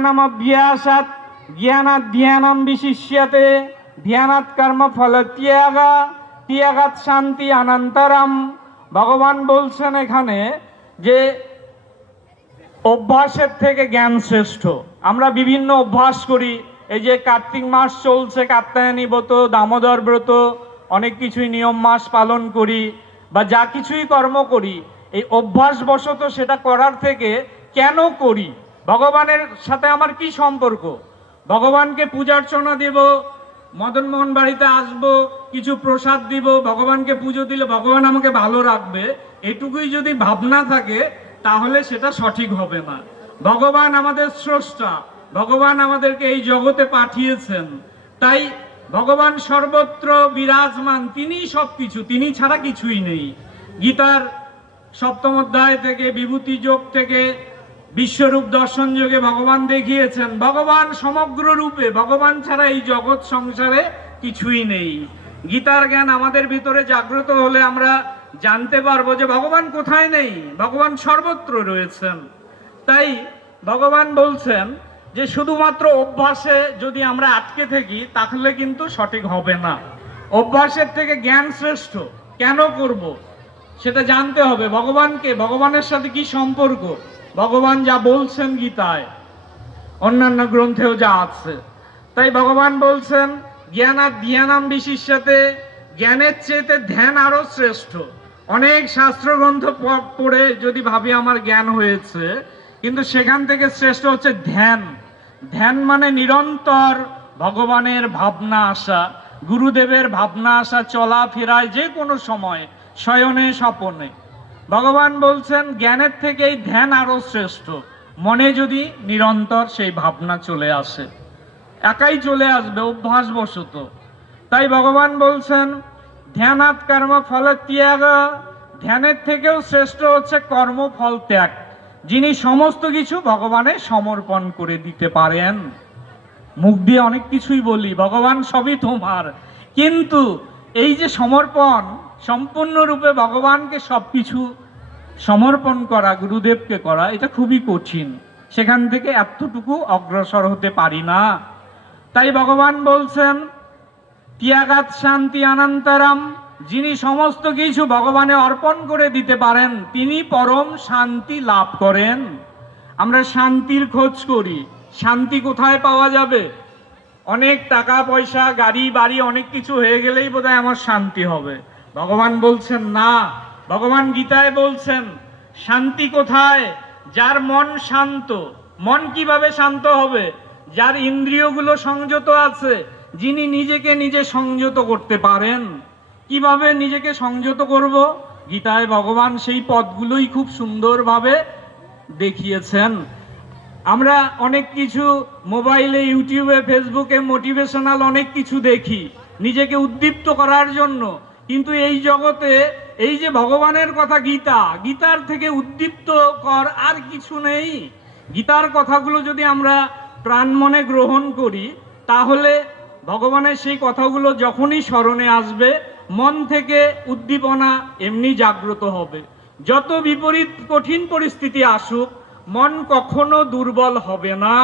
জ্ঞানমভ্যাসাত জ্ঞানাত ধ্যানম বিশিষ্যতে ধ্যানাত কর্ম ফল ত্যাগা, ত্যাগাত শান্তি অনন্তরম। ভগবান বলছেন এখানে যে অভ্যাসের থেকে জ্ঞান শ্রেষ্ঠ। আমরা বিভিন্ন অভ্যাস করি। এই যে কার্তিক মাস চলছে কাত্তায়নী ব্রত, দামোদর ব্রত, অনেক কিছুই নিয়ম মাস পালন করি বা যা কিছুই কর্ম করি। এই অভ্যাসবশত সেটা করার থেকে কেন করি? ভগবানের সাথে আমার কি সম্পর্ক? ভগবানকে পূজার্চনা দেব মদন মোহন বাড়িতে আসব, কিছু প্রসাদ দিব, ভগবানকে পুজো দিলে ভগবান আমাকে ভালো রাখবে, এটুকুই যদি ভাবনা থাকে, তাহলে সেটা সঠিক হবে না। ভগবান আমাদের স্রষ্টা, ভগবান আমাদেরকে এই জগতে পাঠিয়েছেন। তাই ভগবান সর্বত্র বিরাজমান তিনিই সব কিছু তিনি ছাড়া কিছুই নেই। গীতার সপ্তম অধ্যায় থেকে, বিভূতি যোগ থেকে বিশ্বরূপ দর্শন যোগে ভগবান দেখিয়েছেন, ভগবান সমগ্র রূপে, ভগবান ছাড়া এই জগৎ সংসারে কিছুই নেই। গীতার জ্ঞান আমাদের ভিতরে জাগ্রত হলে আমরা জানতে পারব যে ভগবান কোথায় নেই, ভগবান সর্বত্র রয়েছেন। তাই ভগবান বলছেন যে শুধুমাত্র অভ্যাসে যদি আমরা আটকে থাকি, তাহলে কিন্তু সঠিক হবে না। অভ্যাসের থেকে জ্ঞান শ্রেষ্ঠ, কেন করব? সেটা জানতে হবে ভগবানকে, ভগবানের সাথে কি সম্পর্ক? ভগবান যা বলছেন গীতায়, অন্যান্য গ্রন্থেও যা আছে। তাই ভগবান বলছেন জ্ঞানাত জ্ঞানাম বিশিষ্যাতে, জ্ঞানের চেয়েতে ধ্যান আরও শ্রেষ্ঠ। অনেক শাস্ত্র গ্রন্থ প- পড়ে যদি ভাবি আমার জ্ঞান হয়েছে, কিন্তু সেখান থেকে শ্রেষ্ঠ হচ্ছে ধ্যান। ধ্যান মানে নিরন্তর ভগবানের ভাবনা আসা, গুরুদেবের ভাবনা আসা চলা ফেরায় যে কোনো সময়, শয়নে, স্বপনে। ভগবান বলছেন, জ্ঞানের থেকে এই ধ্যান আরও শ্রেষ্ঠ। মনে যদি নিরন্তর সেই ভাবনা চলে আসে, একাই চলে আসবে অভ্যাস অভ্যাসবশত। তাই ভগবান বলছেন ধ্যানাত কর্ম ফল ত্যাগ ধ্যানের থেকেও শ্রেষ্ঠ হচ্ছে কর্মফল ত্যাগ, যিনি সমস্ত কিছু ভগবানের সমর্পণ করে দিতে পারেন। মুখ দিয়ে অনেক কিছুই বলি, ভগবান সবই তোমার। কিন্তু এই যে সমর্পণ সম্পূর্ণরূপে ভগবানকে সবকিছু সমর্পণ করা, গুরুদেবকে করা, এটা খুবই কঠিন। সেখান থেকে এতটুকু অগ্রসর হতে পারি না। তাই ভগবান বলছেন, ত্যাগাত শান্তি অনন্তরম। যিনি সমস্ত কিছু ভগবানে অর্পণ করে দিতে পারেন, তিনি পরম শান্তি লাভ করেন। আমরা শান্তির খোঁজ করি। শান্তি কোথায় পাওয়া যাবে? অনেক টাকা, পয়সা, গাড়ি, বাড়ি, অনেক কিছু হয়ে গেলেই বোধহয় আমার শান্তি হবে। ভগবান বলছেন না, ভগবান গীতায় বলছেন, শান্তি কোথায়? যার মন শান্ত, মন কীভাবে শান্ত হবে? যার ইন্দ্রিয়গুলো সংযত আছে, যিনি নিজেকে নিজে সংযত করতে পারেন। কীভাবে নিজেকে সংযত করব? গীতায় ভগবান সেই পদগুলোই খুব সুন্দরভাবে দেখিয়েছেন। আমরা অনেক কিছু মোবাইলে, ইউটিউবে, ফেসবুকে মোটিভেশনাল অনেক কিছু দেখি, নিজেকে উদ্দীপ্ত করার জন্য। কিন্তু এই জগতে এই যে ভগবানের কথা গীতা, গীতার থেকে উদ্দীপ্ত কর আর কিছু নেই। গীতার কথাগুলো যদি আমরা প্রাণ মনে গ্রহণ করি, তাহলে ভগবানের সেই কথাগুলো যখনই স্মরণে আসবে, মন থেকে উদ্দীপনা এমনি জাগ্রত হবে। যত বিপরীত কঠিন পরিস্থিতি আসুক, মন কখনো দুর্বল হবে না।